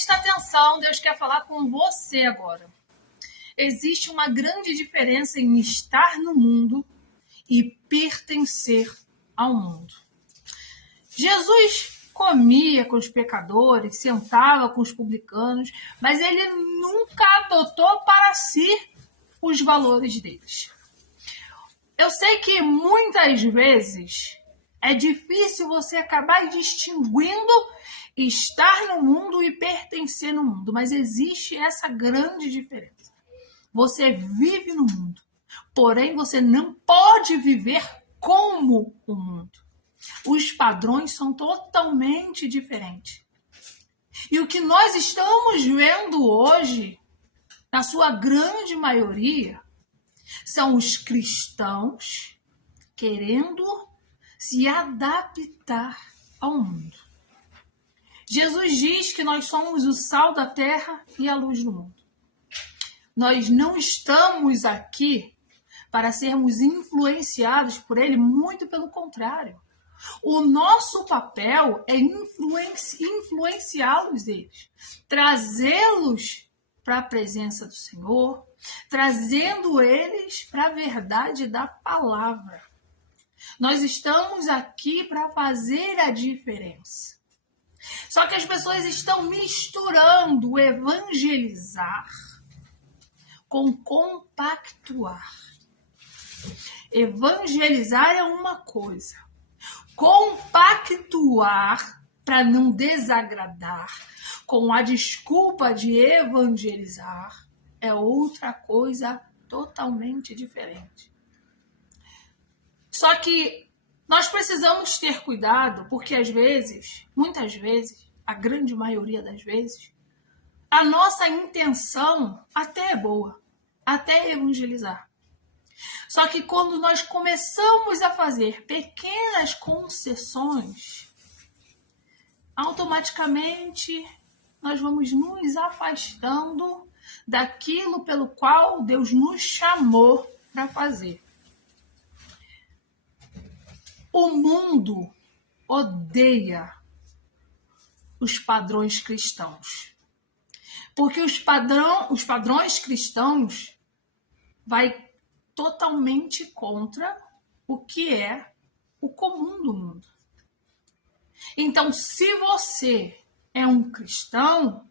Presta atenção, Deus quer falar com você agora. Existe uma grande diferença em estar no mundo e pertencer ao mundo. Jesus comia com os pecadores, sentava com os publicanos, mas ele nunca adotou para si os valores deles. Eu sei que muitas vezes é difícil você acabar distinguindo estar no mundo e pertencer no mundo, mas existe essa grande diferença. Você vive no mundo, porém você não pode viver como o mundo. Os padrões são totalmente diferentes. E o que nós estamos vendo hoje, na sua grande maioria, são os cristãos querendo se adaptar ao mundo. Jesus diz que nós somos o sal da terra e a luz do mundo. Nós não estamos aqui para sermos influenciados por ele, muito pelo contrário. O nosso papel é influenciá-los eles, trazê-los para a presença do Senhor, trazendo eles para a verdade da palavra. Nós estamos aqui para fazer a diferença. Só que as pessoas estão misturando o evangelizar com compactuar. Evangelizar é uma coisa. Compactuar, para não desagradar, com a desculpa de evangelizar, é outra coisa totalmente diferente. Só que nós precisamos ter cuidado, porque às vezes, muitas vezes, a grande maioria das vezes, a nossa intenção até é boa, até é evangelizar. Só que quando nós começamos a fazer pequenas concessões, automaticamente nós vamos nos afastando daquilo pelo qual Deus nos chamou para fazer. O mundo odeia os padrões cristãos. Porque os padrões cristãos vai totalmente contra o que é o comum do mundo. Então, se você é um cristão,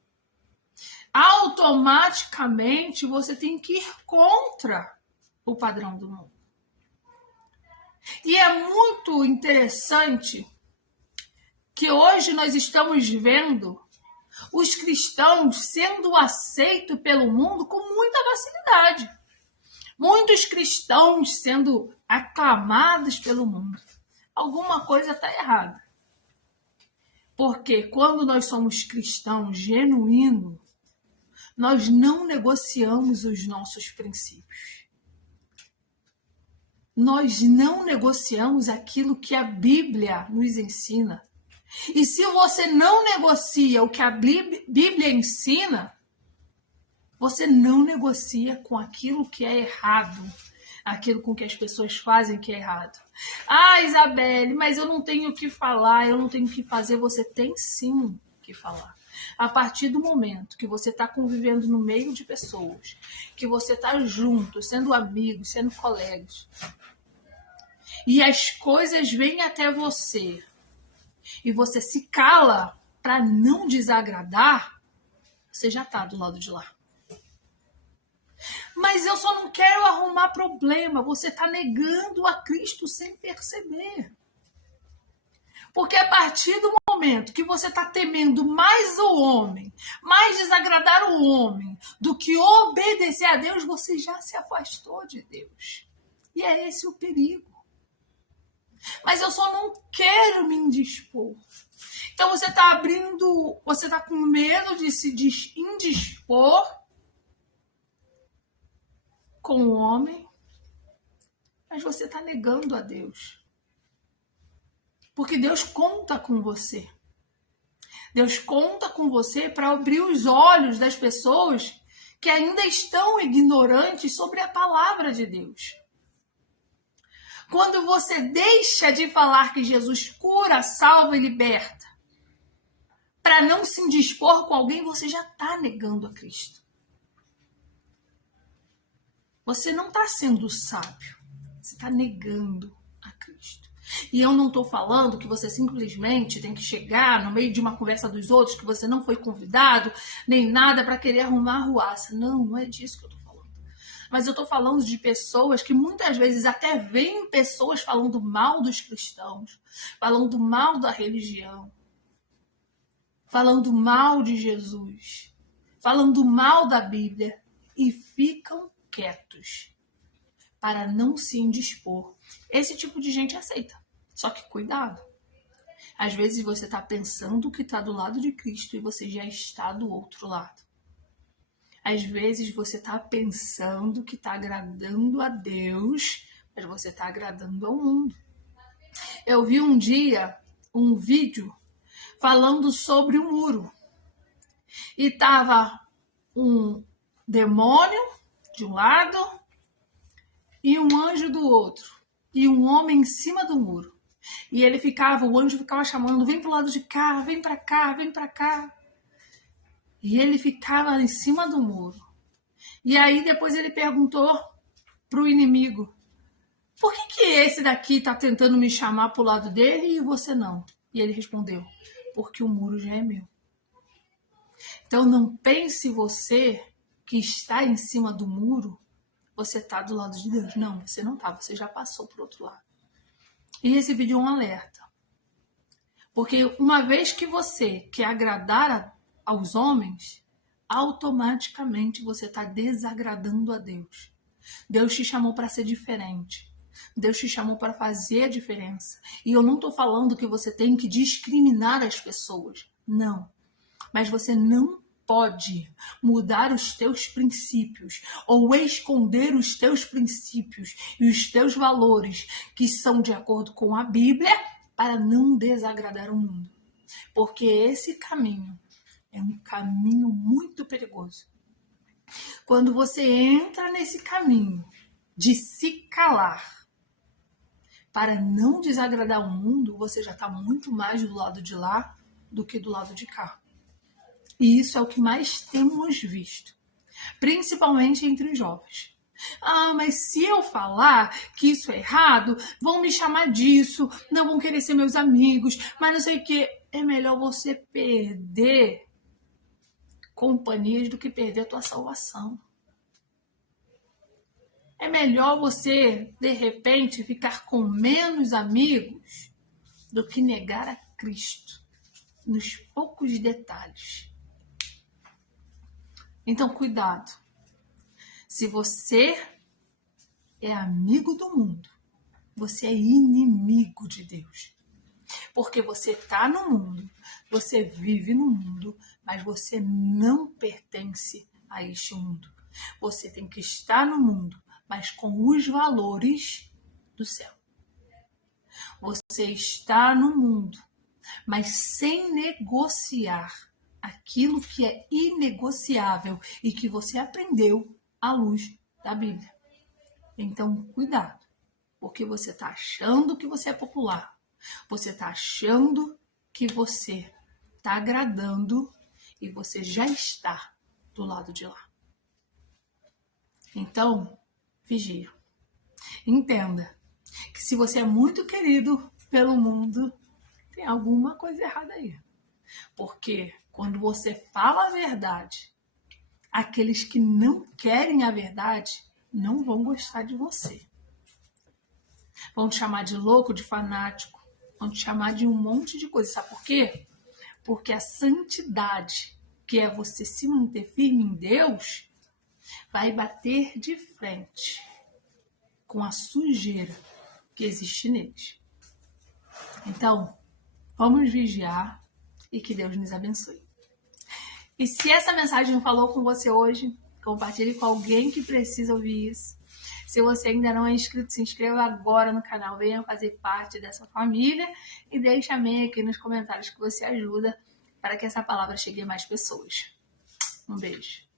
automaticamente você tem que ir contra o padrão do mundo. E é muito interessante que hoje nós estamos vendo os cristãos sendo aceitos pelo mundo com muita facilidade. Muitos cristãos sendo aclamados pelo mundo. Alguma coisa está errada. Porque quando nós somos cristãos genuínos, nós não negociamos os nossos princípios. Nós não negociamos aquilo que a Bíblia nos ensina. E se você não negocia o que a Bíblia ensina, você não negocia com aquilo que é errado, aquilo com que as pessoas fazem que é errado. Ah, Isabelle, mas eu não tenho o que falar, eu não tenho o que fazer. Você tem sim o que falar. A partir do momento que você está convivendo no meio de pessoas, que você está junto, sendo amigo, sendo colegas, e as coisas vêm até você, e você se cala para não desagradar, você já está do lado de lá. Mas eu só não quero arrumar problema. Você está negando a Cristo sem perceber. Porque a partir do momento que você está temendo mais o homem, mais desagradar o homem, do que obedecer a Deus, você já se afastou de Deus. E é esse o perigo. Mas eu só não quero me indispor. Então você está com medo de se indispor com o homem, mas você está negando a Deus. Porque Deus conta com você. Deus conta com você para abrir os olhos das pessoas que ainda estão ignorantes sobre a palavra de Deus. Quando você deixa de falar que Jesus cura, salva e liberta, para não se indispor com alguém, você já está negando a Cristo. Você não está sendo sábio, você está negando a Cristo. E eu não estou falando que você simplesmente tem que chegar no meio de uma conversa dos outros, que você não foi convidado, nem nada para querer arrumar arruaça. Não, não é disso que eu estou falando. Mas eu estou falando de pessoas que muitas vezes até veem pessoas falando mal dos cristãos, falando mal da religião, falando mal de Jesus, falando mal da Bíblia e ficam quietos para não se indispor. Esse tipo de gente aceita. Só que cuidado. Às vezes você está pensando que está do lado de Cristo e você já está do outro lado. Às vezes você está pensando que está agradando a Deus, mas você está agradando ao mundo. Eu vi um dia um vídeo falando sobre o muro. E estava um demônio de um lado e um anjo do outro. E um homem em cima do muro. E o anjo ficava chamando, vem pro lado de cá, vem pra cá, vem pra cá. E ele ficava em cima do muro. E aí depois ele perguntou pro inimigo, por que esse daqui tá tentando me chamar pro lado dele e você não? E ele respondeu, porque o muro já é meu. Então não pense você que está em cima do muro, você está do lado de Deus. Não, você não está, você já passou para o outro lado. E esse vídeo é um alerta. Porque uma vez que você quer agradar aos homens, automaticamente você está desagradando a Deus. Deus te chamou para ser diferente. Deus te chamou para fazer a diferença. E eu não estou falando que você tem que discriminar as pessoas. Não. Mas você não pode mudar os teus princípios ou esconder os teus princípios e os teus valores que são de acordo com a Bíblia para não desagradar o mundo. Porque esse caminho é um caminho muito perigoso. Quando você entra nesse caminho de se calar para não desagradar o mundo, você já está muito mais do lado de lá do que do lado de cá. E isso é o que mais temos visto, principalmente entre os jovens. Ah, mas se eu falar que isso é errado, vão me chamar disso, não vão querer ser meus amigos, mas não sei o que. É melhor você perder companhias do que perder a tua salvação. É melhor você, de repente, ficar com menos amigos do que negar a Cristo nos poucos detalhes. Então, cuidado. Se você é amigo do mundo, você é inimigo de Deus. Porque você está no mundo, você vive no mundo, mas você não pertence a este mundo. Você tem que estar no mundo, mas com os valores do céu. Você está no mundo, mas sem negociar aquilo que é inegociável e que você aprendeu à luz da Bíblia. Então, cuidado, porque você está achando que você é popular, você está achando que você está agradando e você já está do lado de lá. Então, vigia. Entenda que se você é muito querido pelo mundo, tem alguma coisa errada aí. Porque quando você fala a verdade, aqueles que não querem a verdade não vão gostar de você. Vão te chamar de louco, de fanático, vão te chamar de um monte de coisa. Sabe por quê? Porque a santidade, que é você se manter firme em Deus, vai bater de frente com a sujeira que existe neles. Então, vamos vigiar e que Deus nos abençoe. E se essa mensagem falou com você hoje, compartilhe com alguém que precisa ouvir isso. Se você ainda não é inscrito, se inscreva agora no canal, venha fazer parte dessa família e deixe amém aqui nos comentários que você ajuda para que essa palavra chegue a mais pessoas. Um beijo.